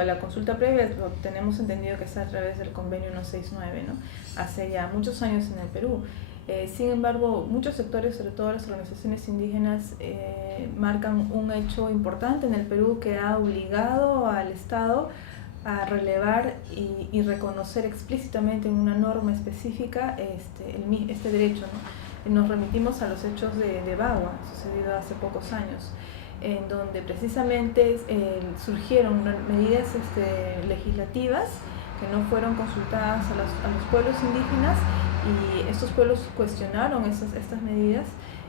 de la consulta previa lo tenemos entendido que está a través del convenio 169, ¿no? Hace ya muchos años en el Perú. Sin embargo, muchos sectores, sobre todo las organizaciones indígenas, marcan un hecho importante en el Perú que ha obligado al Estado a relevar y reconocer explícitamente en una norma específica este derecho, ¿no? Nos remitimos a los hechos de Bagua, sucedido hace pocos años, en donde precisamente surgieron medidas legislativas que no fueron consultadas a los pueblos indígenas, y estos pueblos cuestionaron estas medidas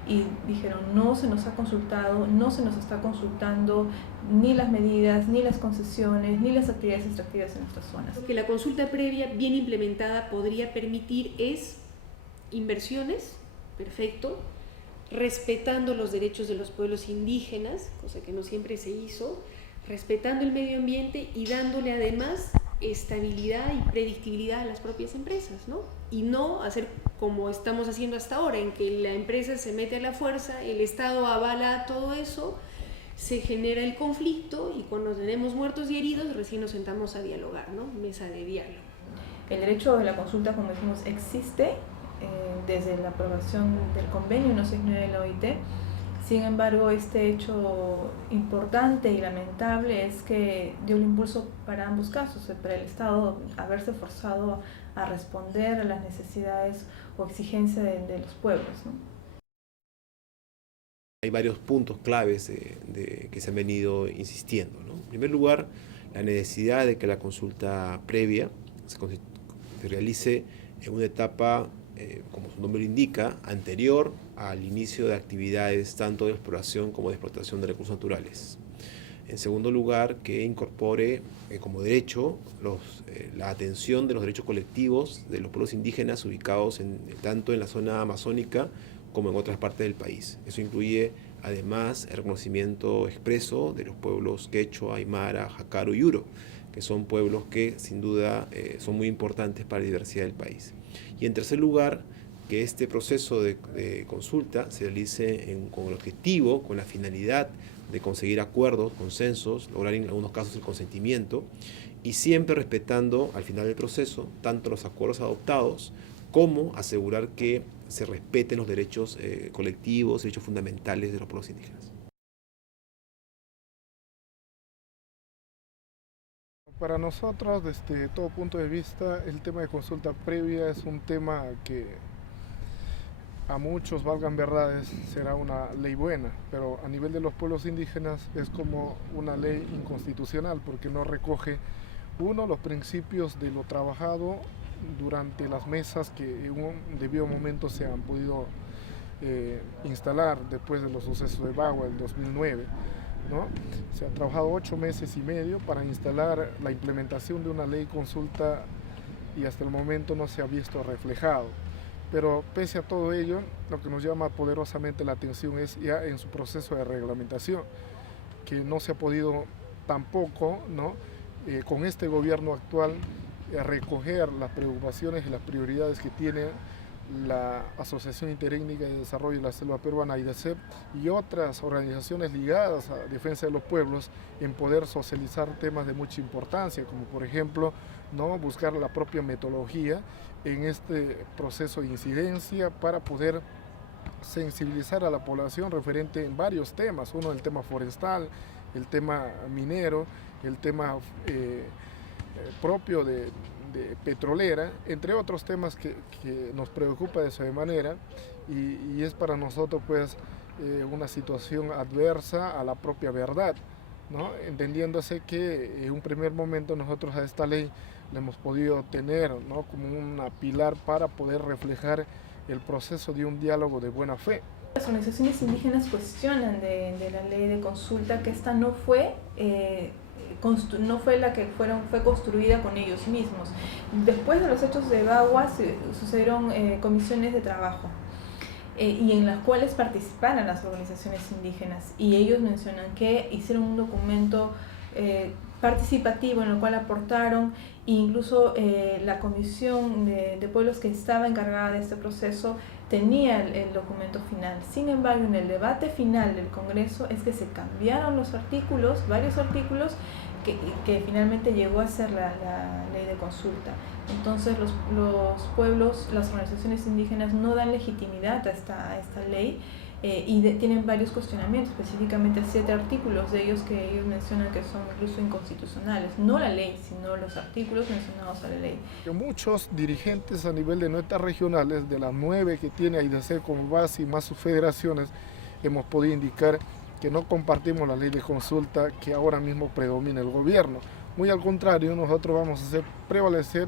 y dijeron: no se nos ha consultado, no se nos está consultando ni las medidas, ni las concesiones, ni las actividades extractivas en nuestras zonas. Lo que la consulta previa bien implementada podría permitir es inversiones, perfecto, respetando los derechos de los pueblos indígenas, cosa que no siempre se hizo, respetando el medio ambiente y dándole además estabilidad y predictibilidad a las propias empresas, ¿no? Y no hacer como estamos haciendo hasta ahora, en que la empresa se mete a la fuerza, el Estado avala todo eso, se genera el conflicto y cuando tenemos muertos y heridos recién nos sentamos a dialogar, ¿no? Mesa de diálogo. El derecho de la consulta, como decimos, existe desde la aprobación del convenio 169 de la OIT. Sin embargo, este hecho importante y lamentable es que dio un impulso para ambos casos, para el Estado haberse forzado a responder a las necesidades o exigencias de los pueblos, ¿no? Hay varios puntos claves que se han venido insistiendo, ¿no? En primer lugar, la necesidad de que la consulta previa se realice en una etapa, como su nombre lo indica, anterior al inicio de actividades tanto de exploración como de explotación de recursos naturales. En segundo lugar, que incorpore como derecho la atención de los derechos colectivos de los pueblos indígenas ubicados tanto en la zona amazónica como en otras partes del país. Eso incluye además el reconocimiento expreso de los pueblos quechua, aymara, jacaro y uro, que son pueblos que sin duda son muy importantes para la diversidad del país. Y en tercer lugar, que este proceso de consulta se realice con el objetivo, con la finalidad de conseguir acuerdos, consensos, lograr en algunos casos el consentimiento, y siempre respetando al final del proceso tanto los acuerdos adoptados como asegurar que se respeten los derechos colectivos, derechos fundamentales de los pueblos indígenas. Para nosotros, desde todo punto de vista, el tema de consulta previa es un tema que a muchos, valgan verdades, será una ley buena, pero a nivel de los pueblos indígenas es como una ley inconstitucional porque no recoge, uno, los principios de lo trabajado durante las mesas que en un debido momento se han podido instalar después de los sucesos de Bagua del 2009. ¿No? Se ha trabajado 8 meses y medio para instalar la implementación de una ley consulta y hasta el momento no se ha visto reflejado. Pero pese a todo ello, lo que nos llama poderosamente la atención es ya en su proceso de reglamentación, que no se ha podido tampoco, ¿no? Con este gobierno actual recoger las preocupaciones y las prioridades que tiene la Asociación Interétnica de Desarrollo de la Selva Peruana, AIDESEP, y otras organizaciones ligadas a defensa de los pueblos en poder socializar temas de mucha importancia, como por ejemplo, ¿no?, buscar la propia metodología en este proceso de incidencia para poder sensibilizar a la población referente en varios temas. Uno, el tema forestal, el tema minero, el tema propio de petrolera, entre otros temas que nos preocupa de sobremanera y es para nosotros pues una situación adversa a la propia verdad, ¿no? Entendiéndose que en un primer momento nosotros a esta ley la hemos podido tener, ¿no?, como una pilar para poder reflejar el proceso de un diálogo de buena fe. Las organizaciones indígenas cuestionan de la ley de consulta que esta no fue la que fue construida con ellos mismos. Después de los hechos de Bagua sucedieron comisiones de trabajo y en las cuales participaron las organizaciones indígenas, y ellos mencionan que hicieron un documento participativo en el cual aportaron, e incluso la comisión de pueblos que estaba encargada de este proceso tenía el documento final. Sin embargo, en el debate final del Congreso es que se cambiaron los artículos, varios artículos, que finalmente llegó a ser la ley de consulta. Entonces los pueblos, las organizaciones indígenas no dan legitimidad a esta ley tienen varios cuestionamientos, específicamente 7 artículos de ellos que ellos mencionan que son incluso inconstitucionales, no la ley, sino los artículos mencionados a la ley. Muchos dirigentes a nivel de nuestras regionales, de las 9 que tiene AIDASER como base y más sus federaciones, hemos podido indicar que no compartimos la ley de consulta que ahora mismo predomina el gobierno. Muy al contrario, nosotros vamos a hacer prevalecer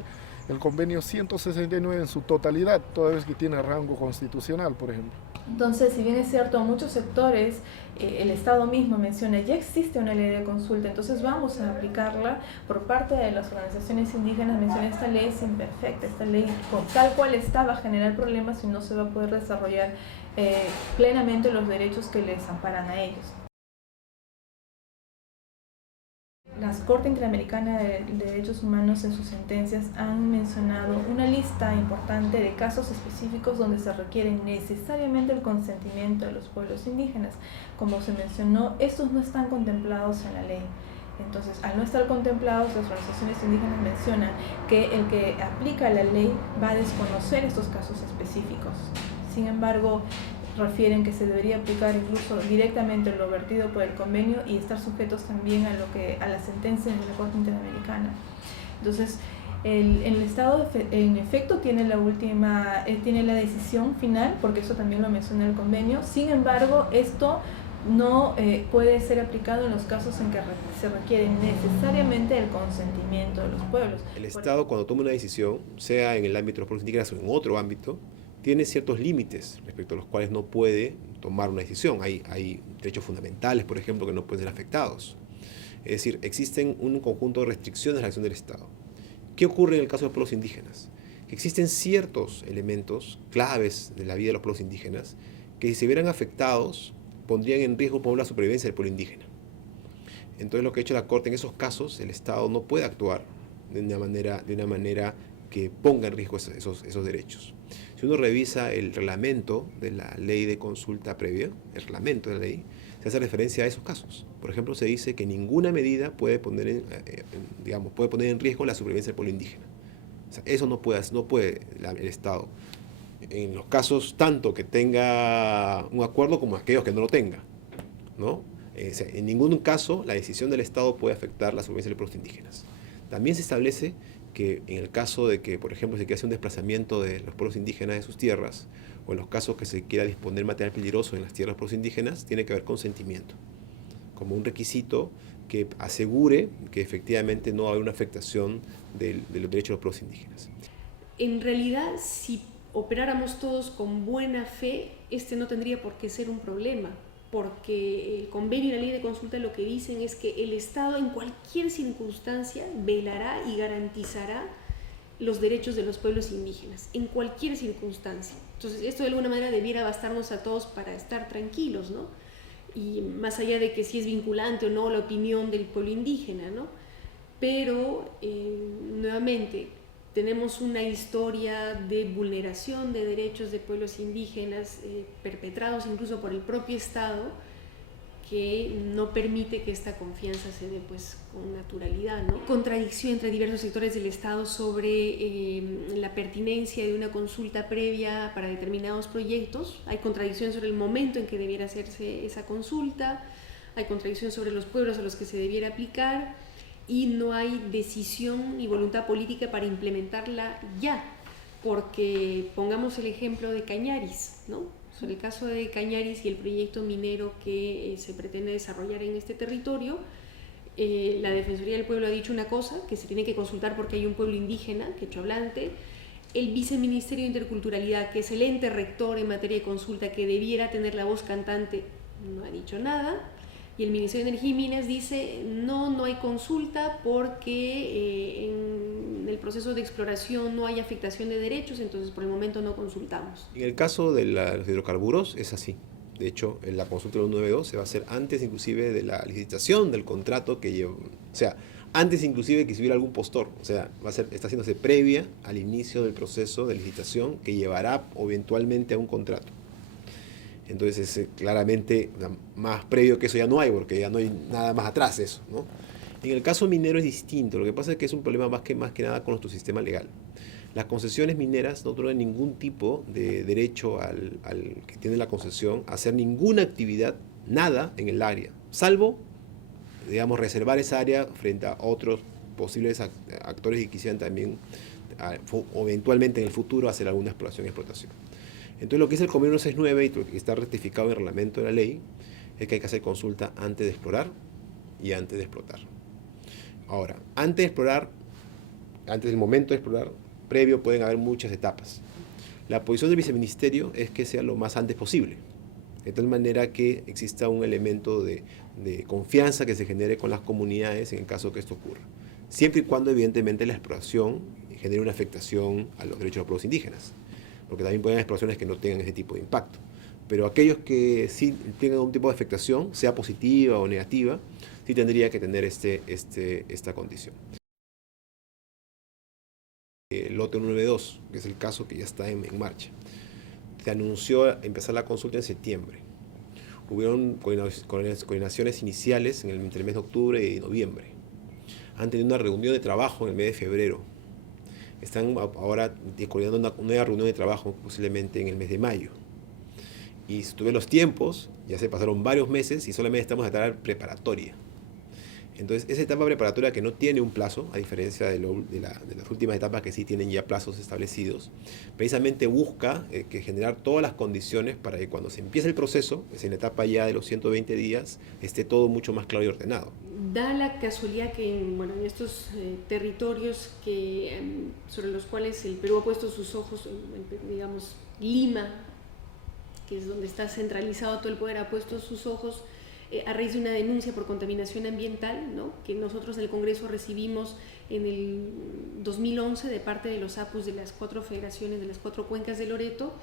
el convenio 169 en su totalidad, toda vez que tiene rango constitucional, por ejemplo. Entonces, si bien es cierto, muchos sectores, el Estado mismo menciona, ya existe una ley de consulta, entonces vamos a aplicarla. Por parte de las organizaciones indígenas menciona, esta ley es imperfecta, esta ley tal cual está va a generar problemas y no se va a poder desarrollar plenamente los derechos que les amparan a ellos. La Corte Interamericana de Derechos Humanos en sus sentencias han mencionado una lista importante de casos específicos donde se requiere necesariamente el consentimiento de los pueblos indígenas. Como se mencionó, estos no están contemplados en la ley. Entonces, al no estar contemplados, las organizaciones indígenas mencionan que el que aplica la ley va a desconocer estos casos específicos. Sin embargo, refieren que se debería aplicar incluso directamente lo vertido por el convenio y estar sujetos también a las sentencias de la Corte Interamericana. Entonces, el Estado en efecto tiene tiene la decisión final, porque eso también lo menciona el convenio. Sin embargo, esto no puede ser aplicado en los casos en que se requiere necesariamente el consentimiento de los pueblos. El Estado, cuando toma una decisión, sea en el ámbito de los pueblos indígenas o en otro ámbito, tiene ciertos límites respecto a los cuales no puede tomar una decisión. Hay derechos fundamentales, por ejemplo, que no pueden ser afectados. Es decir, existen un conjunto de restricciones a la acción del Estado. ¿Qué ocurre en el caso de los pueblos indígenas? Que existen ciertos elementos claves de la vida de los pueblos indígenas que, si se vieran afectados, pondrían en riesgo por la supervivencia del pueblo indígena. Entonces, lo que ha hecho la Corte en esos casos, el Estado no puede actuar de una manera que ponga en riesgo esos derechos. Si uno revisa el reglamento de la ley de consulta previa, el reglamento de la ley, se hace referencia a esos casos. Por ejemplo, se dice que ninguna medida puede poner en riesgo la supervivencia del pueblo indígena. O sea, eso no puede el Estado. En los casos tanto que tenga un acuerdo como aquellos que no lo tenga, ¿no? En ningún caso la decisión del Estado puede afectar la supervivencia de los pueblos indígenas. También se establece que en el caso de que, por ejemplo, se quiera hacer un desplazamiento de los pueblos indígenas de sus tierras, o en los casos que se quiera disponer material peligroso en las tierras de los pueblos indígenas, tiene que haber consentimiento, como un requisito que asegure que efectivamente no va a haber una afectación de los derechos de los pueblos indígenas. En realidad, si operáramos todos con buena fe, no tendría por qué ser un problema, porque el convenio y la ley de consulta lo que dicen es que el Estado en cualquier circunstancia velará y garantizará los derechos de los pueblos indígenas, en cualquier circunstancia. Entonces, esto de alguna manera debiera bastarnos a todos para estar tranquilos, ¿no? Y más allá de que si es vinculante o no la opinión del pueblo indígena, ¿no? Pero, nuevamente, tenemos una historia de vulneración de derechos de pueblos indígenas perpetrados incluso por el propio Estado, que no permite que esta confianza se dé pues con naturalidad, ¿no? Contradicción entre diversos sectores del Estado sobre la pertinencia de una consulta previa para determinados proyectos. Hay contradicción sobre el momento en que debiera hacerse esa consulta, hay contradicción sobre los pueblos a los que se debiera aplicar, y no hay decisión ni voluntad política para implementarla ya, porque pongamos el ejemplo de Cañaris, ¿no? Sobre el caso de Cañaris y el proyecto minero que se pretende desarrollar en este territorio, la Defensoría del Pueblo ha dicho una cosa, que se tiene que consultar porque hay un pueblo indígena, quechua-hablante. El Viceministerio de Interculturalidad, que es el ente rector en materia de consulta, que debiera tener la voz cantante, no ha dicho nada. Y el Ministerio de Energía y Minas dice, no hay consulta porque en el proceso de exploración no hay afectación de derechos, entonces por el momento no consultamos. En el caso de los hidrocarburos es así. De hecho, en la consulta del 192 se va a hacer antes inclusive de la licitación del contrato que lleva, o sea, antes inclusive que si hubiera algún postor, o sea, está haciéndose previa al inicio del proceso de licitación que llevará eventualmente a un contrato. Entonces, claramente, más previo que eso ya no hay, porque ya no hay nada más atrás de eso, ¿no? En el caso minero es distinto. Lo que pasa es que es un problema más que nada con nuestro sistema legal. Las concesiones mineras no otorgan ningún tipo de derecho al que tiene la concesión a hacer ninguna actividad, nada en el área, salvo, digamos, reservar esa área frente a otros posibles actores que quisieran también, o eventualmente en el futuro, hacer alguna exploración y explotación. Entonces, lo que dice el Convenio 169 y lo que está rectificado en el reglamento de la ley es que hay que hacer consulta antes de explorar y antes de explotar. Ahora, antes de explorar, antes del momento de explorar, previo pueden haber muchas etapas. La posición del viceministerio es que sea lo más antes posible, de tal manera que exista un elemento de confianza que se genere con las comunidades en el caso que esto ocurra, siempre y cuando evidentemente la exploración genere una afectación a los derechos de los pueblos indígenas, porque también pueden haber exploraciones que no tengan ese tipo de impacto. Pero aquellos que sí tengan un tipo de afectación, sea positiva o negativa, sí tendría que tener esta condición. El lote 192, que es el caso que ya está en marcha. Se anunció empezar la consulta en septiembre. Hubieron coordinaciones iniciales entre el mes de octubre y noviembre. Han tenido una reunión de trabajo en el mes de febrero. Están ahora coordinando una nueva reunión de trabajo posiblemente en el mes de mayo. Y si tuve los tiempos, ya se pasaron varios meses y solamente estamos en la etapa preparatoria. Entonces, esa etapa preparatoria que no tiene un plazo, a diferencia de las últimas etapas que sí tienen ya plazos establecidos, precisamente busca generar todas las condiciones para que cuando se empiece el proceso, es en la etapa ya de los 120 días, esté todo mucho más claro y ordenado. Da la casualidad que en estos territorios sobre los cuales el Perú ha puesto sus ojos, digamos, Lima, que es donde está centralizado todo el poder, ha puesto sus ojos a raíz de una denuncia por contaminación ambiental, ¿no?, que nosotros en el Congreso recibimos en el 2011 de parte de los APUs de las 4 federaciones, de las 4 cuencas de Loreto.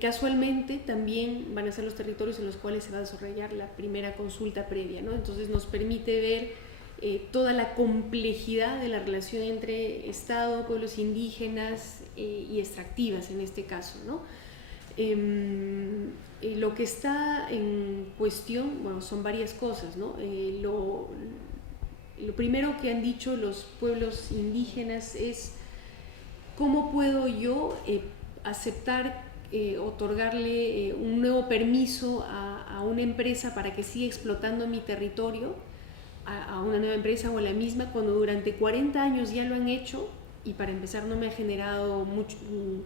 Casualmente también van a ser los territorios en los cuales se va a desarrollar la primera consulta previa, ¿no? Entonces nos permite ver toda la complejidad de la relación entre Estado, pueblos indígenas y extractivas en este caso, ¿no? Lo que está en cuestión, son varias cosas, ¿no? Lo primero que han dicho los pueblos indígenas es cómo puedo yo aceptar, otorgarle un nuevo permiso a una empresa para que siga explotando mi territorio, a una nueva empresa o a la misma, cuando durante 40 años ya lo han hecho. Y para empezar no me ha generado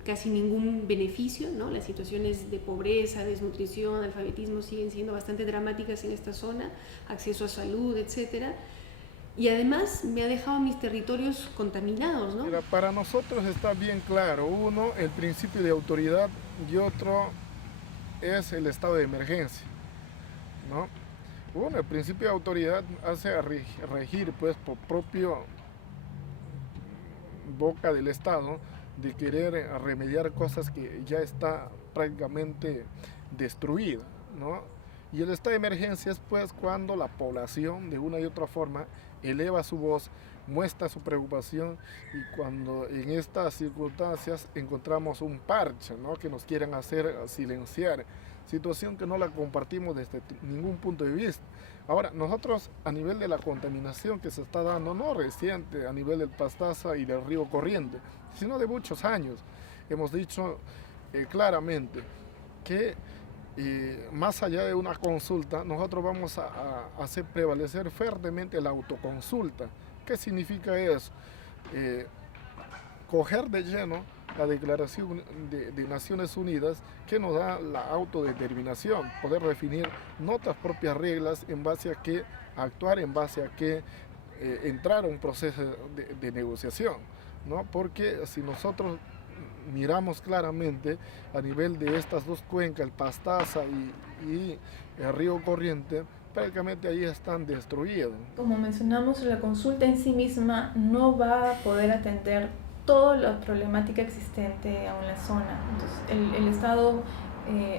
casi ningún beneficio, ¿no? Las situaciones de pobreza, desnutrición, alfabetismo siguen siendo bastante dramáticas en esta zona, acceso a salud, etcétera. Y además me ha dejado mis territorios contaminados, ¿no? Mira, para nosotros está bien claro, uno, el principio de autoridad, y otro es el estado de emergencia, ¿no? Bueno, el principio de autoridad hace regir, pues, por propio boca del Estado de querer remediar cosas que ya está prácticamente destruida, ¿no? Y el estado de emergencia es pues cuando la población de una y otra forma eleva su voz, muestra su preocupación, y cuando en estas circunstancias encontramos un parche, ¿no?, que nos quieren hacer silenciar, situación que no la compartimos desde ningún punto de vista. Ahora, nosotros a nivel de la contaminación que se está dando, no reciente, a nivel del Pastaza y del río Corriente, sino de muchos años, hemos dicho claramente que más allá de una consulta, nosotros vamos a hacer prevalecer fuertemente la autoconsulta. ¿Qué significa eso? Coger de lleno la Declaración de Naciones Unidas, que nos da la autodeterminación, poder definir nuestras propias reglas en base a qué actuar, en base a qué entrar a un proceso de negociación, ¿no? Porque si nosotros miramos claramente a nivel de estas dos cuencas, el Pastaza y el río Corriente, prácticamente ahí están destruidos. Como mencionamos, la consulta en sí misma no va a poder atender toda la problemática existente aún en la zona. Entonces, el Estado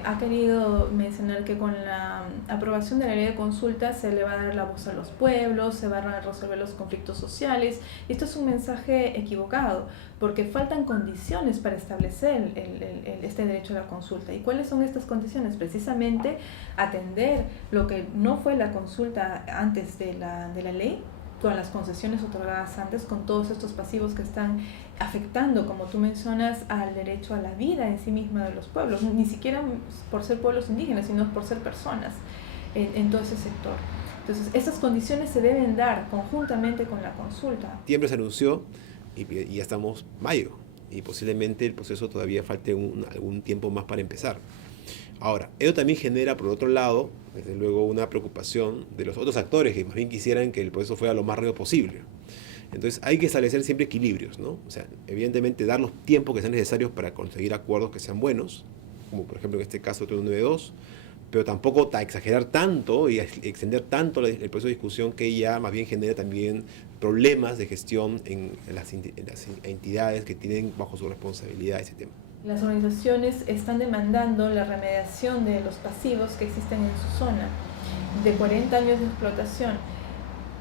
ha querido mencionar que con la aprobación de la ley de consulta se le va a dar la voz a los pueblos, se van a resolver los conflictos sociales. Y esto es un mensaje equivocado, porque faltan condiciones para establecer este derecho a la consulta. ¿Y cuáles son estas condiciones? Precisamente atender lo que no fue la consulta antes de la ley, con las concesiones otorgadas antes, con todos estos pasivos que están afectando, como tú mencionas, al derecho a la vida en sí misma de los pueblos, ni siquiera por ser pueblos indígenas, sino por ser personas en todo ese sector. Entonces, estas condiciones se deben dar conjuntamente con la consulta. Septiembre se anunció y ya estamos mayo, y posiblemente el proceso todavía falte algún tiempo más para empezar. Ahora, eso también genera, por otro lado, desde luego, una preocupación de los otros actores que más bien quisieran que el proceso fuera lo más rápido posible. Entonces hay que establecer siempre equilibrios, ¿no? O sea, evidentemente dar los tiempos que sean necesarios para conseguir acuerdos que sean buenos, como por ejemplo en este caso 392, pero tampoco exagerar tanto y extender tanto el proceso de discusión que ya más bien genera también problemas de gestión en las entidades que tienen bajo su responsabilidad ese tema. Las organizaciones están demandando la remediación de los pasivos que existen en su zona, de 40 años de explotación.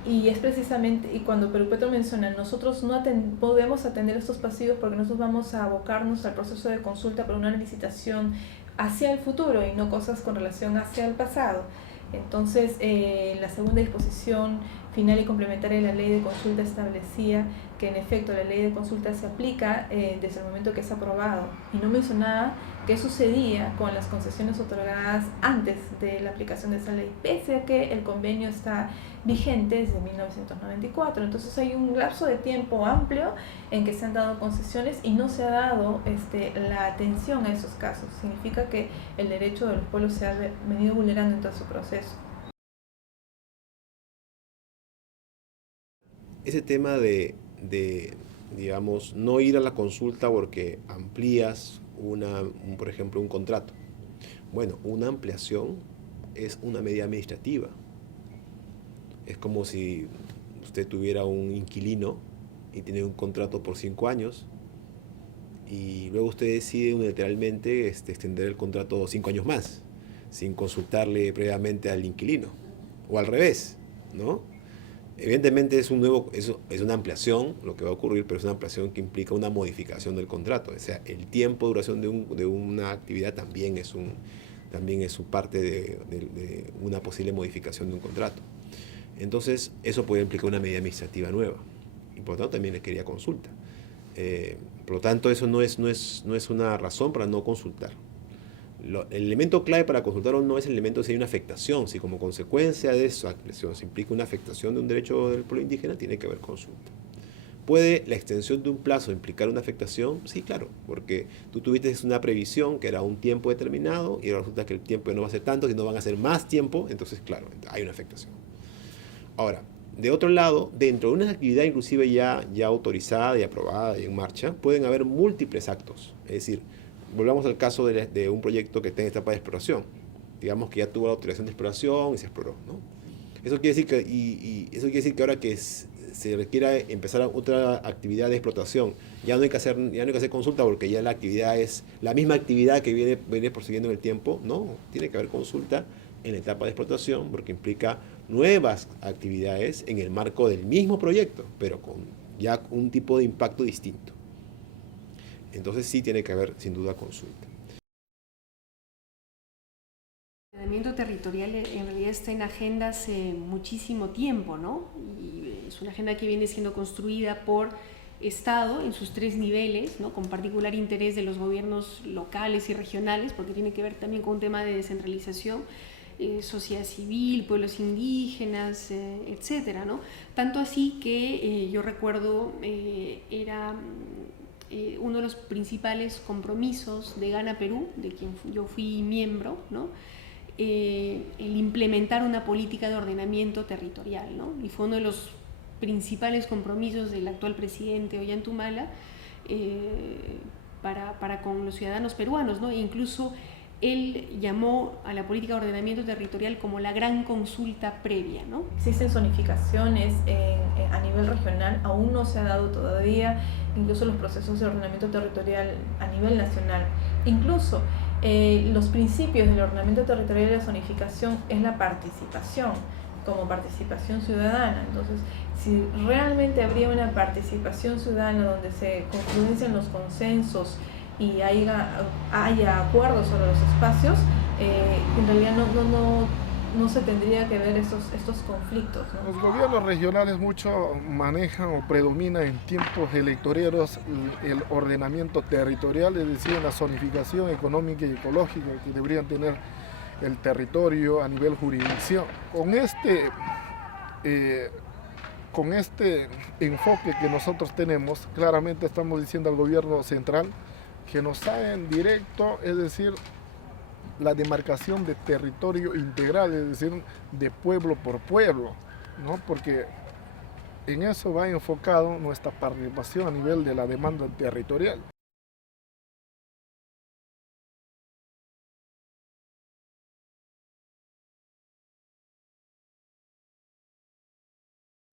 Y es precisamente, y cuando Perupetro menciona, nosotros no podemos atender estos pasivos porque nosotros vamos a abocarnos al proceso de consulta por una licitación hacia el futuro y no cosas con relación hacia el pasado. Entonces, la segunda disposición final y complementaria de la ley de consulta establecía que en efecto la ley de consulta se aplica desde el momento que es aprobado, y no mencionaba qué sucedía con las concesiones otorgadas antes de la aplicación de esa ley, pese a que el convenio está vigente desde 1994. Entonces hay un lapso de tiempo amplio en que se han dado concesiones y no se ha dado la atención a esos casos. Significa que el derecho de los pueblos se ha venido vulnerando en todo su proceso. Ese tema de digamos, no ir a la consulta porque amplías por ejemplo, un contrato. Bueno, una ampliación es una medida administrativa. Es como si usted tuviera un inquilino y tiene un contrato por 5 años y luego usted decide unilateralmente extender el contrato 5 años más sin consultarle previamente al inquilino, o al revés, ¿no? Evidentemente es una ampliación lo que va a ocurrir, pero es una ampliación que implica una modificación del contrato. O sea, el tiempo de duración de una actividad también es su parte de una posible modificación de un contrato. Entonces, eso puede implicar una medida administrativa nueva, y por lo tanto también requería consulta. Por lo tanto, eso no es una razón para no consultar. El elemento clave para consultar no es el elemento si hay una afectación, si como consecuencia de esa acción se implica una afectación de un derecho del pueblo indígena, tiene que haber consulta. ¿Puede la extensión de un plazo implicar una afectación? Sí, claro, porque tú tuviste una previsión que era un tiempo determinado y ahora resulta que el tiempo no va a ser tanto, sino van a ser más tiempo, entonces claro, hay una afectación. Ahora, de otro lado, dentro de una actividad inclusive ya autorizada y aprobada y en marcha, pueden haber múltiples actos, es decir, volvamos al caso de un proyecto que está en etapa de exploración. Digamos que ya tuvo la autorización de exploración y se exploró, ¿no? Eso quiere decir que ahora que se requiera empezar otra actividad de explotación, ya no hay que hacer consulta porque ya la actividad es la misma actividad que viene prosiguiendo en el tiempo. No, tiene que haber consulta en la etapa de explotación porque implica nuevas actividades en el marco del mismo proyecto, pero con ya un tipo de impacto distinto. Entonces sí tiene que haber, sin duda, consulta. El ordenamiento territorial en realidad está en agenda hace muchísimo tiempo, ¿no? Y es una agenda que viene siendo construida por Estado en sus 3 niveles, ¿no? Con particular interés de los gobiernos locales y regionales, porque tiene que ver también con un tema de descentralización, sociedad civil, pueblos indígenas, etcétera, ¿no? Tanto así que yo recuerdo era uno de los principales compromisos de Gana Perú, de quien yo fui miembro, ¿no? El implementar una política de ordenamiento territorial, ¿no? Y fue uno de los principales compromisos del actual presidente Ollanta para con los ciudadanos peruanos, ¿no? E incluso él llamó a la política de ordenamiento territorial como la gran consulta previa, ¿no? Existen zonificaciones a nivel regional, aún no se ha dado todavía, incluso los procesos de ordenamiento territorial a nivel nacional. Incluso los principios del ordenamiento territorial y la zonificación es la participación, como participación ciudadana. Entonces, si realmente habría una participación ciudadana donde se confluencian los consensos y haya acuerdos sobre los espacios, en realidad no se tendría que ver estos conflictos, ¿no? Los gobiernos regionales mucho manejan o predominan en tiempos electorales el ordenamiento territorial, es decir, la zonificación económica y ecológica que deberían tener el territorio a nivel jurisdicción. Con este enfoque que nosotros tenemos, claramente estamos diciendo al gobierno central que nos haga en directo, es decir, la demarcación de territorio integral, es decir, de pueblo por pueblo, ¿no? Porque en eso va enfocado nuestra participación a nivel de la demanda territorial.